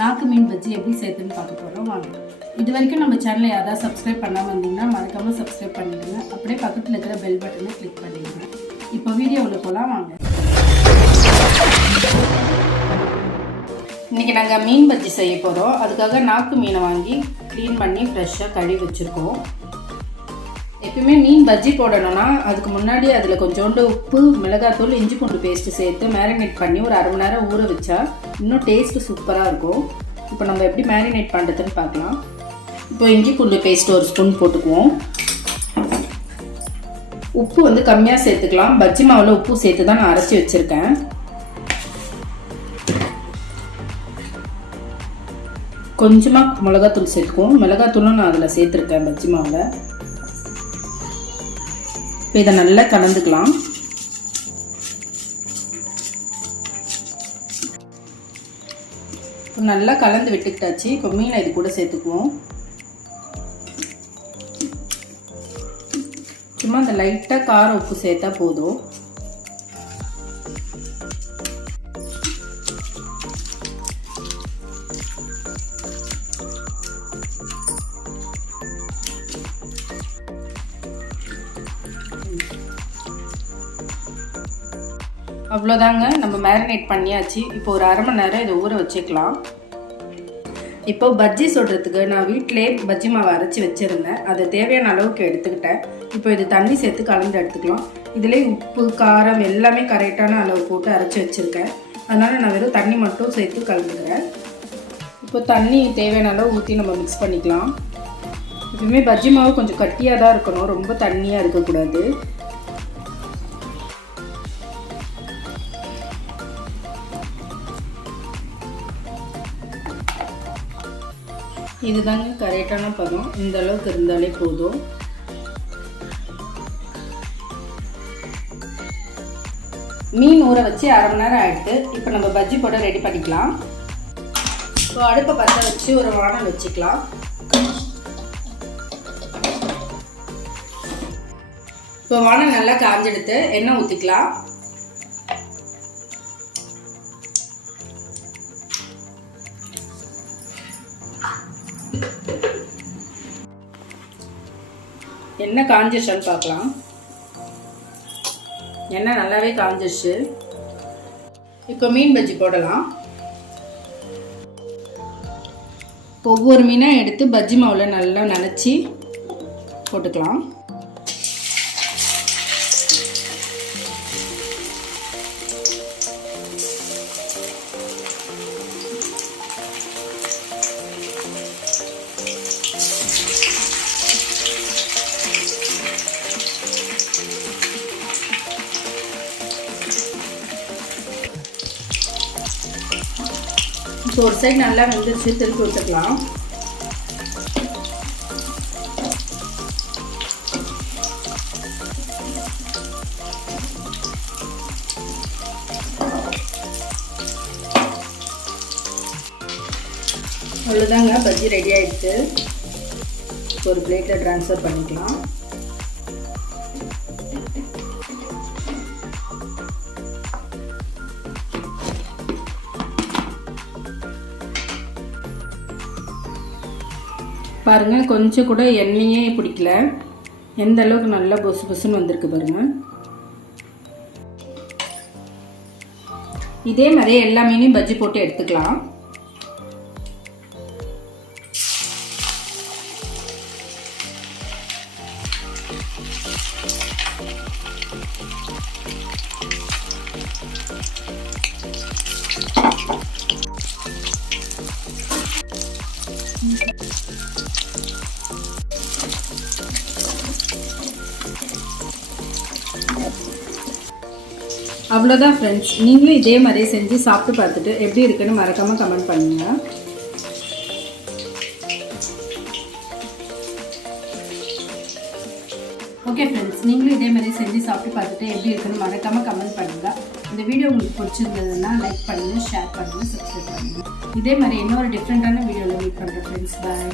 நாக்கு மீன் பஜ்ஜி எப்படி சேர்த்துன்னு பார்க்க போகிறோம் வாங்க. இது வரைக்கும் நம்ம சேனலை யாராவது சப்ஸ்கிரைப் பண்ணாமல் வந்தீங்கன்னா மறக்காமல் சப்ஸ்கிரைப் பண்ணிடுங்க. அப்படியே பக்கத்தில் இருக்கிற பெல் பட்டனை கிளிக் பண்ணிடுங்க. இப்போ வீடியோவில் போகலாம் வாங்க. இன்றைக்கி நாங்கள் மீன் பஜ்ஜி செய்ய போகிறோம். அதுக்காக நாக்கு மீனை வாங்கி க்ளீன் பண்ணி ஃப்ரெஷ்ஷாக கழுவி வச்சுருக்கோம். எப்பயுமே மீன் பஜ்ஜி போடணும்னா அதுக்கு முன்னாடி அதில் கொஞ்சோண்டு உப்பு, மிளகாத்தூள், இஞ்சி பூண்டு பேஸ்ட்டு சேர்த்து மேரினேட் பண்ணி ஒரு அரை மணி நேரம் ஊற வச்சா இன்னும் டேஸ்ட்டு சூப்பராக இருக்கும். இப்போ நம்ம எப்படி மேரினேட் பண்ணுறதுன்னு பார்க்கலாம். இப்போ இஞ்சி பூண்டு பேஸ்ட்டு ஒரு ஸ்பூன் போட்டுக்குவோம். உப்பு வந்து கம்மியாக சேர்த்துக்கலாம். பஜ்ஜி மாவில் உப்பு சேர்த்து தான் நான் அரைச்சி வச்சுருக்கேன். கொஞ்சமாக மிளகாத்தூள் சேர்த்துக்குவோம். மிளகாத்தூளும் நான் அதில் சேர்த்துருக்கேன் பஜ்ஜி மாவில். இப்போ இதை நல்லா கலந்துக்கலாம். இப்போ நல்லா கலந்து விட்டுக்கிட்டாச்சு. இப்போ மீனை இது கூட சேர்த்துக்குவோம். சும்மா அந்த லைட்டாக கார உப்பு சேர்த்தா போதும். அவ்வளோதாங்க, நம்ம மேரினேட் பண்ணியாச்சு. இப்போ ஒரு அரை மணி நேரம் இதை ஊற வச்சுக்கலாம். இப்போ பஜ்ஜி சுடுறதுக்கு நான் வீட்டிலே பஜ்ஜி மாவை அரைச்சி வச்சுருந்தேன். அதை தேவையான அளவுக்கு எடுத்துக்கிட்டேன். இப்போ இது தண்ணி சேர்த்து கலந்து எடுத்துக்கலாம். இதிலே உப்பு, காரம் எல்லாமே கரெக்டான அளவு போட்டு அரைச்சி வச்சுருக்கேன். அதனால் நான் வெறும் தண்ணி மட்டும் சேர்த்து கலந்துக்கிறேன். இப்போ தண்ணி தேவையான அளவு ஊற்றி நம்ம மிக்ஸ் பண்ணிக்கலாம். எப்பவுமே பஜ்ஜி மாவு கொஞ்சம் கட்டியாக தான் இருக்கணும், ரொம்ப தண்ணியாக இருக்கக்கூடாது. இதுதாங்க கரெக்டான பதம். இந்த அளவுக்கு இருந்தாலே போதும். மீன் ஊற வச்சு அரை மணி நேரம் ஆகிட்டு இப்போ நம்ம பஜ்ஜி போட ரெடி பண்ணிக்கலாம். இப்போ அடுப்பை பற்ற வச்சு ஒரு வானல் வச்சுக்கலாம். இப்போ வானல் நல்லா காஞ்செடுத்து எண்ணெய் ஊற்றிக்கலாம். எண்ணெய் காஞ்சிருச்சான்னு பார்க்கலாம். எண்ணெய் நல்லாவே காஞ்சிருச்சு. இப்போ மீன் பஜ்ஜி போடலாம். ஒவ்வொரு மீனாக எடுத்து பஜ்ஜி மாவில் நல்லா நனைச்சி போட்டுக்கலாம். இப்போ ஒரு சைடு நல்லா வெந்துருச்சு, திருப்பி விட்டுக்கலாம். அவ்வளோதாங்க, பஜ்ஜி ரெடி ஆகிடுச்சு. இப்போ ஒரு பிளேட்டில் ட்ரான்ஸ்ஃபர் பண்ணிக்கலாம். பாருங்கள், கொஞ்சம் கூட எண்ணெயே பிடிக்கல. எந்த அளவுக்கு நல்லா பொசு பொசுன்னு வந்திருக்கு பாருங்கள். இதே மாதிரி எல்லா மீனையும் பஜ்ஜி போட்டு எடுத்துக்கலாம். அவ்வளோதான் ஃப்ரெண்ட்ஸ், நீங்களும் இதே மாதிரியே செஞ்சு சாப்பிட்டு பார்த்துட்டு எப்படி இருக்குன்னு மறக்காமல் கமெண்ட் பண்ணுங்கள். ஓகே ஃப்ரெண்ட்ஸ், நீங்களும் இதே மாதிரி செஞ்சு சாப்பிட்டு பார்த்துட்டு எப்படி இருக்குன்னு மறக்காமல் கமெண்ட் பண்ணுங்கள். இந்த வீடியோ உங்களுக்கு பிடிச்சிருந்ததுன்னா லைக் பண்ணுங்கள், ஷேர் பண்ணுங்கள், சப்ஸ்கிரைப் பண்ணுங்கள். இதே மாதிரி இன்னொரு டிஃப்ரெண்ட்டான வீடியோவில் மீட் பண்ணுறேன் ஃப்ரெண்ட்ஸ். பாய்.